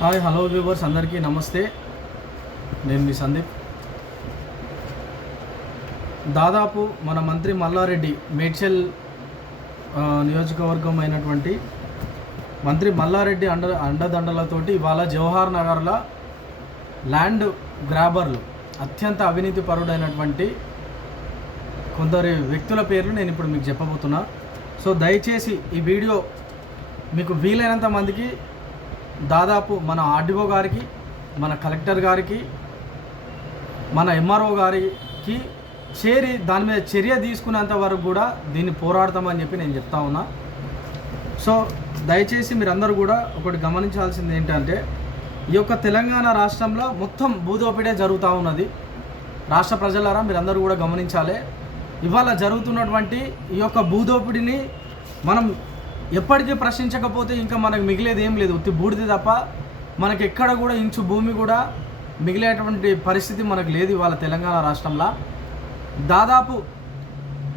Hi hello viewers అందరికీ నమస్తే. నేను మీ సందీప్. దాదాపు మన మంత్రి మల్లారెడ్డి మేడ్చల్ నియోజకవర్గం అయినటువంటి మంత్రి మల్లారెడ్డి అండ అండదండలతోటి ఇవాళ జవహర్ నగర్లో ల్యాండ్ గ్రాబర్లు అత్యంత అవినీతి పరుడైనటువంటి కొందరి వ్యక్తుల పేర్లు నేను ఇప్పుడు మీకు చెప్పబోతున్నా. సో దయచేసి ఈ వీడియో మీకు వీలైనంత మందికి దాదాపు మన ఆర్డీఓ గారికి మన కలెక్టర్ గారికి మన ఎంఆర్ఓ గారికి చేరి దాని మీద చర్య తీసుకునేంత వరకు కూడా దీన్ని పోరాడతామని చెప్పి నేను చెప్తా ఉన్నా. సో దయచేసి మీరందరూ కూడా ఒకటి గమనించాల్సింది ఏంటంటే ఈ యొక్క తెలంగాణ రాష్ట్రంలో మొత్తం భూదోపిడే జరుగుతూ ఉన్నది. రాష్ట్ర ప్రజలారా మీరందరూ కూడా గమనించాలి. ఇవాళ జరుగుతున్నటువంటి ఈ యొక్క భూదోపిడిని మనం ఎప్పటికీ ప్రశ్నించకపోతే ఇంకా మనకు మిగిలేది ఏం లేదు. ఉత్తి బూడిది తప్ప మనకి ఎక్కడ కూడా ఇంచు భూమి కూడా మిగిలేటువంటి పరిస్థితి మనకు లేదు ఇవాళ తెలంగాణ రాష్ట్రంలో. దాదాపు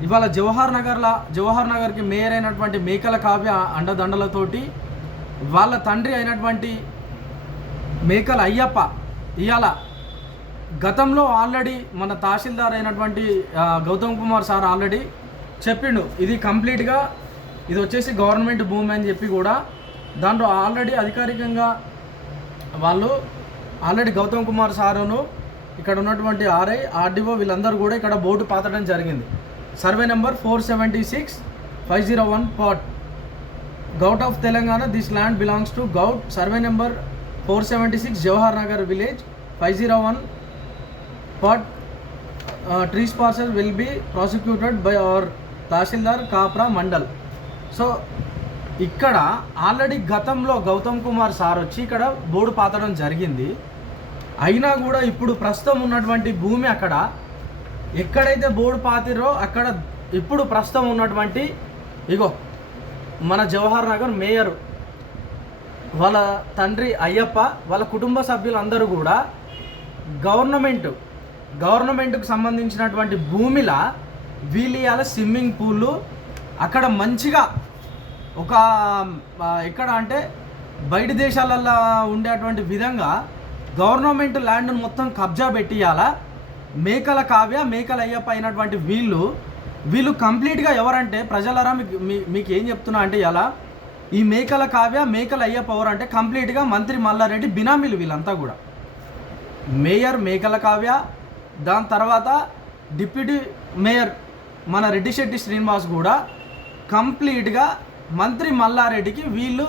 ఇవాళ జవహర్ నగర్లా జవహర్ నగర్కి మేయర్ అయినటువంటి మేకల కావ్య అండదండలతోటి వాళ్ళ తండ్రి అయినటువంటి మేకల అయ్యప్ప ఇవాళ గతంలో ఆల్రెడీ మన తహసీల్దార్ అయినటువంటి గౌతమ్ కుమార్ సార్ ఆల్రెడీ చెప్పిండు. ఇది కంప్లీట్గా ఇది వచ్చేసి గవర్నమెంట్ భూమి అని చెప్పి కూడా దాంట్లో ఆల్రెడీ అధికారికంగా వాళ్ళు ఆల్రెడీ గౌతమ్ కుమార్ సారును ఇక్కడ ఉన్నటువంటి ఆర్ఐ ఆర్డీఓ వీళ్ళందరూ కూడా ఇక్కడ బోర్డు పాతడం జరిగింది. Survey number four seventy six five zero one part govt of Telangana this land belongs to govt. Survey number four seventy six Jawahar Nagar village five zero one part trespassers will be prosecuted by our tahsildar Kapra mandal. So ఇక్కడ already గతంలో Gautam Kumar sir వచ్చి ఇక్కడ board పాతడం జరిగింది. అయినా కూడా ఇప్పుడు ప్రస్తుతం ఉన్నటువంటి భూమి అక్కడ ఎక్కడైతే బోర్డు పాతిరో అక్కడ ఇప్పుడు ప్రస్తుతం ఉన్నటువంటి ఇగో మన జవహర్ నగర్ మేయర్ వాళ్ళ తండ్రి అయ్యప్ప వాళ్ళ కుటుంబ సభ్యులందరూ కూడా గవర్నమెంట్ గవర్నమెంట్కు సంబంధించినటువంటి భూమిలా వీలియాల స్విమ్మింగ్ పూలు అక్కడ మంచిగా ఒక ఎక్కడ అంటే బయట దేశాలలో ఉండేటువంటి విధంగా గవర్నమెంట్ ల్యాండ్ను మొత్తం కబ్జా పెట్టియాల మేకల కావ్య మేకల అయ్యప్ప అయినటువంటి వీళ్ళు వీళ్ళు కంప్లీట్గా ఎవరంటే ప్రజలరా మీకు మీ- మీకు ఏం చెప్తున్నా అంటే ఇలా ఈ మేకల కావ్య మేకల అయ్యప్ప ఎవరంటే కంప్లీట్గా మంత్రి మల్లారెడ్డి బినామీలు వీళ్ళంతా కూడా. మేయర్ మేకల కావ్య దాని తర్వాత డిప్యూటీ మేయర్ మన రెడ్డిశెట్టి శ్రీనివాస్ కూడా కంప్లీట్గా మంత్రి మల్లారెడ్డికి వీళ్ళు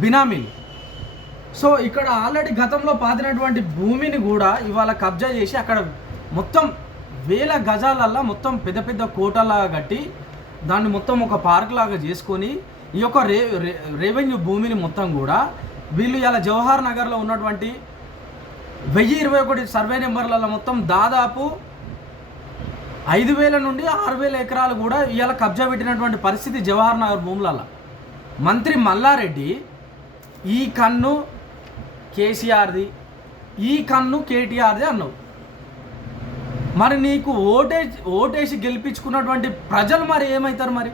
బినామీలు. సో ఇక్కడ ఆల్రెడీ గతంలో పాతినటువంటి భూమిని కూడా ఇవాళ కబ్జా చేసి అక్కడ మొత్తం వేల గజాలల్లా మొత్తం పెద్ద పెద్ద కోటలాగా కట్టి దాన్ని మొత్తం ఒక పార్క్ లాగా చేసుకొని ఈ యొక్క రే రే- రెవెన్యూ భూమిని మొత్తం కూడా వీళ్ళు ఇలా జవహర్ నగర్లో ఉన్నటువంటి వెయ్యి ఇరవై ఒకటి సర్వే నెంబర్లలో మొత్తం దాదాపు ఐదు వేల నుండి ఆరు వేల ఎకరాలు కూడా ఇవాళ కబ్జా పెట్టినటువంటి పరిస్థితి జవహర్ నగర్ భూములలో మంత్రి మల్లారెడ్డి ఈ కన్ను కేసీఆర్ది ఈ కన్ను కేటీఆర్ది అన్నావు. మరి నీకు ఓటే ఓటేసి గెలిపించుకున్నటువంటి ప్రజలు మరి ఏమవుతారు మరి?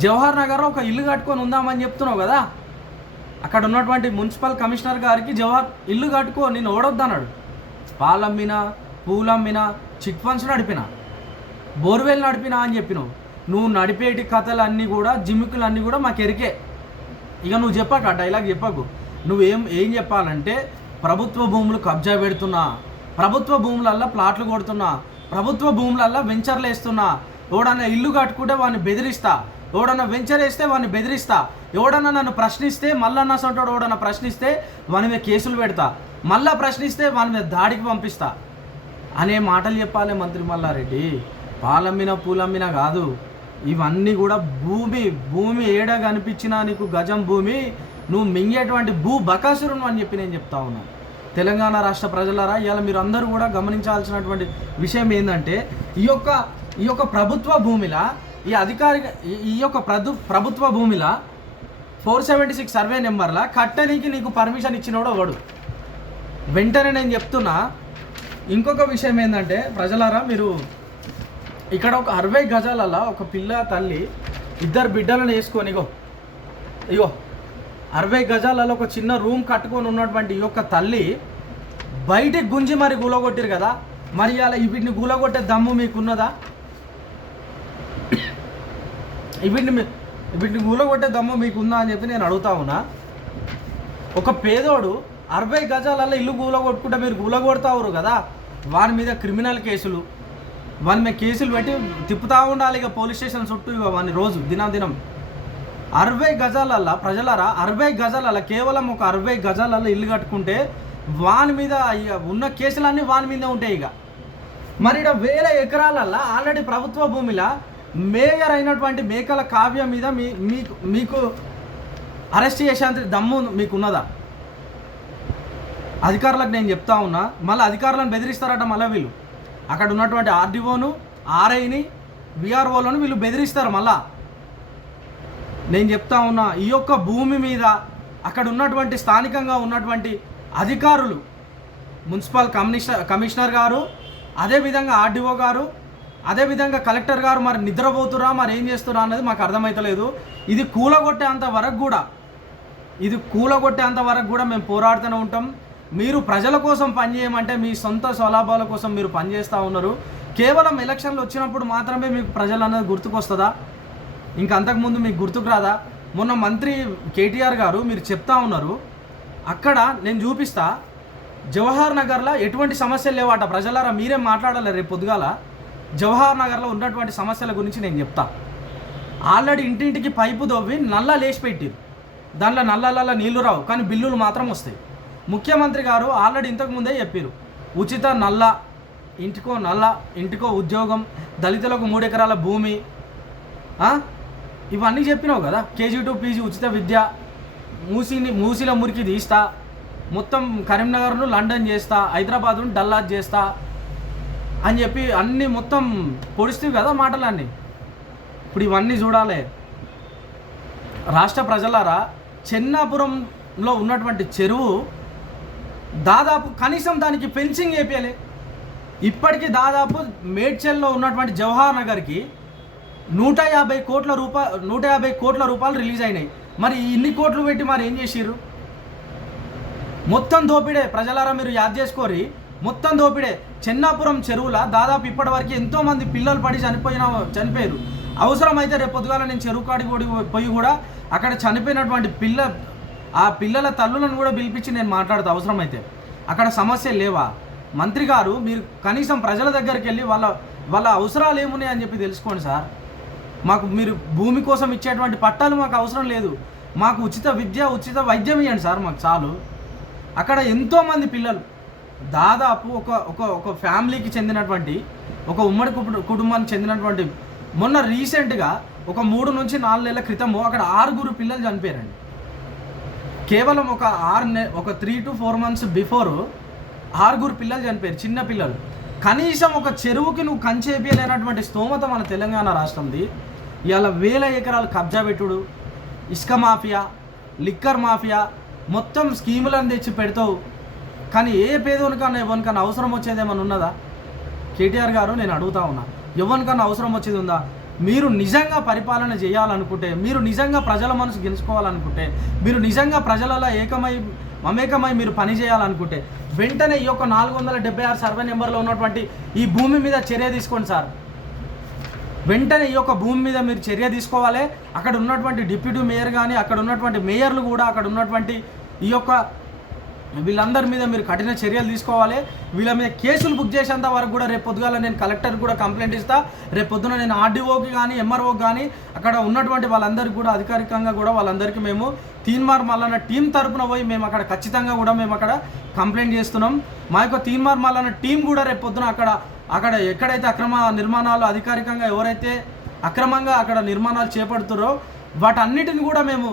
జవహర్ నగర్ ఒక ఇల్లు కట్టుకొని ఉందామని చెప్తున్నావు కదా. అక్కడ ఉన్నటువంటి మున్సిపల్ కమిషనర్ గారికి జవహర్ ఇల్లు కట్టుకో నేను ఓడొద్దన్నాడు. పాలమ్మినా పూలమ్మినా చిట్ ఫండ్స్ నడిపిన బోర్వెల్ నడిపినా అని చెప్పినావు. నువ్వు నడిపేటి కథలు అన్నీ కూడా జిమ్మికులు అన్నీ కూడా మాకు ఎరికే. ఇక నువ్వు చెప్పాక ఆ డైలాగ్ చెప్పకు. నువ్వేం ఏం చెప్పాలంటే ప్రభుత్వ భూములు కబ్జా పెడుతున్నా ప్రభుత్వ భూములల్లో ప్లాట్లు కొడుతున్నా ప్రభుత్వ భూములల్లో వెంచర్లు వేస్తున్నా ఎవడన్నా ఇల్లు కట్టుకుంటే వాడిని బెదిరిస్తా ఎవడన్నా వెంచర్ వేస్తే వాడిని బెదిరిస్తా ఎవడన్నా నన్ను ప్రశ్నిస్తే మళ్ళా నా సొంటోడు ఎవడన్నా ప్రశ్నిస్తే వాని మీద కేసులు పెడతా మళ్ళా ప్రశ్నిస్తే వాని మీద దాడికి పంపిస్తా. అనే మాటలు చెప్పాలి మంత్రి మల్లారెడ్డి. పాలమ్మిన పూలమ్మిన కాదు. ఇవన్నీ కూడా భూమి భూమి ఏడ కనిపించినా నీకు గజం భూమి నువ్వు మింగేటువంటి భూ బకాసురును అని చెప్పి నేను చెప్తా ఉన్నాను తెలంగాణ రాష్ట్ర ప్రజలారా ఇవాళ మీరు అందరూ కూడా గమనించాల్సినటువంటి విషయం ఏంటంటే ఈ యొక్క ఈ యొక్క ప్రభుత్వ భూమిలా ఈ అధికారిక ఈ- యొక్క ప్రభు ప్రభుత్వ భూమిలా ఫోర్ సెవెంటీ సిక్స్ సర్వే నెంబర్లా కట్టనీకి నీకు పర్మిషన్ ఇచ్చినోడు వాడు వెంటనే నేను చెప్తున్నా ఇంకొక విషయం ఏంటంటే ప్రజలారా మీరు ఇక్కడ ఒక అరవై గజాలలో ఒక పిల్ల తల్లి ఇద్దరు బిడ్డలను వేసుకొని ఇగో ఇగో అరవై గజాలలో ఒక చిన్న రూమ్ కట్టుకొని ఉన్నటువంటి ఈ యొక్క తల్లి బయటికి గుంజి మరి గులగొట్టిరు కదా? మరి అలా వీటిని గులగొట్టే దమ్ము మీకున్నదా? వీటిని వీటిని గులగొట్టే దమ్ము మీకుందా అని చెప్పి నేను అడుగుతా ఉన్నా. ఒక పేదోడు అరవై గజాలలో ఇల్లు గూలగొట్టుకుంటే మీరు గూలగొడతావురు కదా? వాని మీద క్రిమినల్ కేసులు. వాని మీద కేసులు పెట్టి తిప్పుతూ ఉండాలి ఇక పోలీస్ స్టేషన్ చుట్టూ ఇక వాని రోజు దినం అరవై గజాలల్లో ప్రజలరా అరవై గజాలల్లో కేవలం ఒక అరవై గజాలలో ఇల్లు కట్టుకుంటే వాని మీద ఇక ఉన్న కేసులన్నీ వాని మీద ఉంటాయి ఇక. మరి ఇక్కడ వేల ఎకరాలల్లో ఆల్రెడీ ప్రభుత్వ భూమిలో మేయర్ అయినటువంటి మేకల కావ్య మీద మీ మీకు మీకు అరెస్ట్ చేసేంత దమ్ము మీకు ఉన్నదా అధికారులకు నేను చెప్తా ఉన్నా మళ్ళీ అధికారులను బెదిరిస్తారట మళ్ళీ వీళ్ళు. అక్కడ ఉన్నటువంటి ఆర్డీఓను ఆర్ఐని విఆర్ఓలను వీళ్ళు బెదిరిస్తారు మళ్ళా. నేను చెప్తా ఉన్నా ఈ యొక్క భూమి మీద అక్కడ ఉన్నటువంటి స్థానికంగా ఉన్నటువంటి అధికారులు మున్సిపల్ కమిషనర్ కమిషనర్ గారు అదేవిధంగా ఆర్డీఓ గారు అదేవిధంగా కలెక్టర్ గారు మరి నిద్రపోతురా మరి ఏం చేస్తురా అన్నది మాకు అర్థమవుతలేదు ఇది కూలగొట్టేంత వరకు కూడా ఇది కూలగొట్టేంత వరకు కూడా మేము పోరాడుతూనే ఉంటాం. మీరు ప్రజల కోసం పనిచేయమంటే మీ సొంత స్వలాభాల కోసం మీరు పనిచేస్తూ ఉన్నారు. కేవలం ఎలక్షన్లు వచ్చినప్పుడు మాత్రమే మీకు ప్రజలు అన్నది గుర్తుకొస్తుందా? ఇంకా అంతకుముందు మీకు గుర్తుకు రాదా? మొన్న మంత్రి కేటీఆర్ గారు మీరు చెప్తా ఉన్నారు అక్కడ నేను చూపిస్తా జవహర్ నగర్లో ఎటువంటి సమస్యలు లేవాట? ప్రజలారా మీరే మాట్లాడాలి రేపు పొద్దుగాల. జవహర్ నగర్లో ఉన్నటువంటి సమస్యల గురించి నేను చెప్తా. ఆల్రెడీ ఇంటింటికి పైపు దవ్వి నల్ల లేచిపెట్టి దాంట్లో నల్ల నల్లల నీళ్ళు రావు కానీ బిల్లులు మాత్రం వస్తాయి. ముఖ్యమంత్రి గారు ఆల్రెడీ ఇంతకు ముందే చెప్పారు ఉచిత నల్ల ఇంటికో నల్ల ఇంటికో ఉద్యోగం దళితులకు మూడు ఎకరాల భూమి ఇవన్నీ చెప్పినావు కదా? కేజీ టు పీజీ ఉచిత విద్య మూసిని మూసిల మురికి తీస్తా మొత్తం కరీంనగర్ను లండన్ చేస్తా హైదరాబాద్ను డల్లాజ్ చేస్తా అని చెప్పి అన్నీ మొత్తం పొడిస్తేవి కదా మాటలన్నీ. ఇప్పుడు ఇవన్నీ చూడాలి. రాష్ట్ర ప్రజలారా చెన్నాపురంలో ఉన్నటువంటి చెరువు దాదాపు కనీసం దానికి ఫెన్సింగ్ వేపించలే ఇప్పటికీ దాదాపు మేడ్చల్లో ఉన్నటువంటి జవహర్ నగర్కి నూట యాభై కోట్ల రూపా నూట యాభై కోట్ల రూపాయలు రిలీజ్ అయినాయి. మరి ఇన్ని కోట్లు పెట్టి మరి ఏం చేసిర్రు? మొత్తం దోపిడే ప్రజలారా మీరు యాద్ చేసుకోరి మొత్తం దోపిడే. చెన్నాపురం చెరువుల దాదాపు ఇప్పటివరకు ఎంతోమంది పిల్లలు పడి చనిపోయిన చనిపోయారు అవసరమైతే రేపు పొద్దుగాల నేను చెరువు కాడికి పోయి కూడా అక్కడ చనిపోయినటువంటి పిల్ల ఆ పిల్లల తల్లులను కూడా పిలిపించి నేను మాట్లాడతా అవసరమైతే. అక్కడ సమస్య లేవా? మంత్రి గారు మీరు కనీసం ప్రజల దగ్గరికి వెళ్ళి వాళ్ళ వాళ్ళ అవసరాలు ఏమున్నాయి అని చెప్పి తెలుసుకోండి సార్. మాకు మీరు భూమి కోసం ఇచ్చేటువంటి పట్టాలు మాకు అవసరం లేదు. మాకు ఉచిత విద్య ఉచిత వైద్యం ఇవ్వండి సార్ మాకు చాలు. అక్కడ ఎంతోమంది పిల్లలు దాదాపు ఒక ఒక ఒక ఫ్యామిలీకి చెందినటువంటి ఒక ఉమ్మడి కుటుంబ- కుటుంబానికి చెందినటువంటి మొన్న రీసెంట్గా ఒక మూడు నుంచి నాలుగు నెలల క్రితము అక్కడ ఆరుగురు పిల్లలు చనిపోయారండి. కేవలం ఒక ఆరు నె ఒక three two four months before ఆరుగురు పిల్లలు చనిపోయారు చిన్న పిల్లలు. కనీసం ఒక చెరువుకి నువ్వు కంచేపియలేనటువంటి స్తోమత మన తెలంగాణ రాష్ట్రంది. ఇవాళ వేల ఎకరాలు కబ్జా పెట్టుడు ఇసుక మాఫియా లిక్కర్ మాఫియా మొత్తం స్కీములను తెచ్చి పెడతావు. కానీ ఏ పేదోనికన్నా ఎవరికన్నా అవసరం వచ్చేది ఏమైనా ఉన్నదా? కేటీఆర్ గారు నేను అడుగుతా ఉన్నా. ఎవరికన్నా అవసరం వచ్చేది ఉందా? మీరు నిజంగా పరిపాలన చేయాలనుకుంటే మీరు నిజంగా ప్రజల మనసు గెలుచుకోవాలనుకుంటే మీరు నిజంగా ప్రజలలో ఏకమై మమేకమై మీరు పని చేయాలనుకుంటే వెంటనే ఈ యొక్క నాలుగు వందల డెబ్బై ఆరు సర్వే నెంబర్లో ఉన్నటువంటి ఈ భూమి మీద చర్య తీసుకోండి సార్. వెంటనే ఈ యొక్క భూమి మీద మీరు చర్య తీసుకోవాలి. అక్కడ ఉన్నటువంటి డిప్యూటీ మేయర్ కానీ అక్కడ ఉన్నటువంటి మేయర్లు కూడా అక్కడ ఉన్నటువంటి ఈ యొక్క వీళ్ళందరి మీద మీరు కఠిన చర్యలు తీసుకోవాలి. వీళ్ళ మీద కేసులు బుక్ చేసేంత వరకు కూడా రేపు పొద్దుగాల నేను కలెక్టర్ కూడా కంప్లైంట్ ఇస్తా. రేపు పొద్దున నేను ఆర్డీఓకి కానీ ఎంఆర్ఓకి కానీ అక్కడ ఉన్నటువంటి వాళ్ళందరికీ కూడా అధికారికంగా కూడా వాళ్ళందరికీ మేము తీన్మార్ మల్లన్న టీం తరపున పోయి మేము అక్కడ ఖచ్చితంగా కూడా మేము అక్కడ కంప్లైంట్ చేస్తున్నాం. మా యొక్క తీన్మార్ మల్లన్న టీం కూడా రేపు పొద్దున అక్కడ అక్కడ ఎక్కడైతే అక్రమ నిర్మాణాలు అధికారికంగా ఎవరైతే అక్రమంగా అక్కడ నిర్మాణాలు చేపడుతారో వాటన్నిటిని కూడా మేము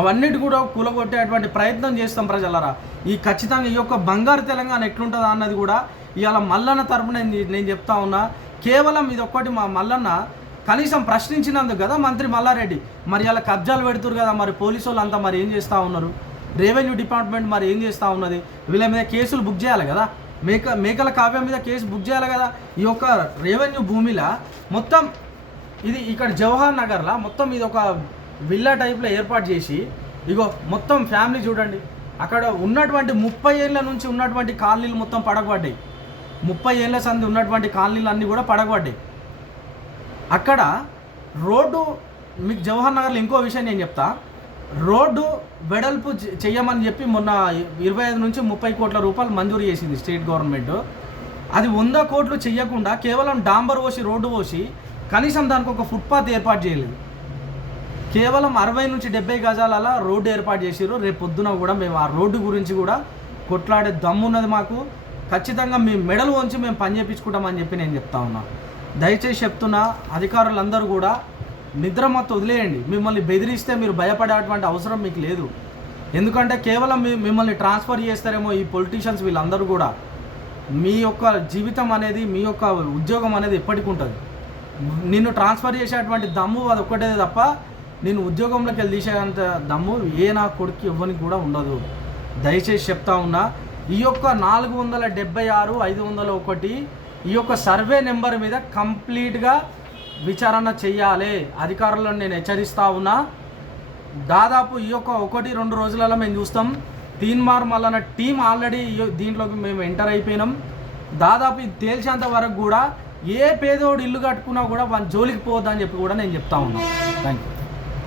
అవన్నిటి కూడా కూలగొట్టేటువంటి ప్రయత్నం చేస్తాం ప్రజలరా. ఈ ఖచ్చితంగా ఈ యొక్క బంగారు తెలంగాణ ఎట్లుంటుందా అన్నది కూడా ఇవాళ మల్లన్న తరపున నేను నేను చెప్తా ఉన్నా కేవలం ఇది ఒక్కటి మా మల్లన్న కనీసం ప్రశ్నించినందుకు కదా మంత్రి మల్లారెడ్డి. మరి ఇలా కబ్జాలు పెడుతురు కదా మరి పోలీసు వాళ్ళు అంతా మరి ఏం చేస్తూ ఉన్నారు? రెవెన్యూ డిపార్ట్మెంట్ మరి ఏం చేస్తూ ఉన్నది? వీళ్ళ మీద కేసులు బుక్ చేయాలి కదా? మేక మేకల కావ్యం మీద కేసు బుక్ చేయాలి కదా? ఈ యొక్క రెవెన్యూ భూమిలా మొత్తం ఇది ఇక్కడ జవహర్ నగర్లో మొత్తం ఇది ఒక విల్లా టైప్లో ఏర్పాటు చేసి ఇగో మొత్తం ఫ్యామిలీ చూడండి. అక్కడ ఉన్నటువంటి ముప్పై ఏళ్ళ నుంచి ఉన్నటువంటి కాలనీలు మొత్తం పడగబడ్డాయి ముప్పై ఏళ్ళ సంది ఉన్నటువంటి కాలనీలు అన్నీ కూడా పడగబడ్డాయి అక్కడ రోడ్డు మీకు జవహర్ నగర్లో ఇంకో విషయం నేను చెప్తా. రోడ్డు వెడల్పు చేయమని చెప్పి మొన్న ఇరవై ఐదు నుంచి ముప్పై కోట్ల రూపాయలు మంజూరు చేసింది స్టేట్ గవర్నమెంట్. అది వంద కోట్లు చెయ్యకుండా కేవలం డాంబర్ పోసి రోడ్డు పోసి కనీసం దానికి ఒక ఫుట్పాత్ ఏర్పాటు చేయలేదు. కేవలం అరవై నుంచి డెబ్బై గజాల రోడ్డు ఏర్పాటు చేసిర్రు. రేపు పొద్దున కూడా మేము ఆ రోడ్డు గురించి కూడా కొట్లాడే దమ్మున్నది మాకు. ఖచ్చితంగా మీ మెడలు వంచి మేము పని చేయించుకుంటామని చెప్పి నేను చెప్తా ఉన్నా. దయచేసి చెప్తున్నా అధికారులందరూ కూడా నిద్ర మొత్తం వదిలేయండి. మిమ్మల్ని బెదిరిస్తే మీరు భయపడేటువంటి అవసరం మీకు లేదు. ఎందుకంటే కేవలం మీ మిమ్మల్ని ట్రాన్స్ఫర్ చేస్తారేమో ఈ పొలిటీషియన్స్ వీళ్ళందరూ కూడా. మీ యొక్క జీవితం అనేది మీ యొక్క ఉద్యోగం అనేది ఎప్పటికి ఉంటుంది. నిన్ను ట్రాన్స్ఫర్ చేసేటువంటి దమ్ము అది ఒక్కటే తప్ప నేను ఉద్యోగంలోకి వెళ్ళి తీసేంత దమ్ము ఏ నా కొడుకు ఇవ్వనికి కూడా ఉండదు. దయచేసి చెప్తా ఉన్నా ఈ యొక్క నాలుగు వందల డెబ్బై ఆరు ఐదు వందల ఒకటి ఈ యొక్క సర్వే నెంబర్ మీద కంప్లీట్గా విచారణ చెయ్యాలి. అధికారులను నేను హెచ్చరిస్తా ఉన్నా. దాదాపు ఈ యొక్క ఒకటి రెండు రోజులలో మేము చూస్తాం. తీన్మార్ మల్లన్న టీం ఆల్రెడీ దీంట్లోకి మేము ఎంటర్ అయిపోయినాం. దాదాపు ఇది తేల్చేంత వరకు కూడా ఏ పేదోడు ఇల్లు కట్టుకున్నా కూడా వాళ్ళ జోలికి పోవద్దని చెప్పి కూడా నేను చెప్తా ఉన్నాను థ్యాంక్ యూ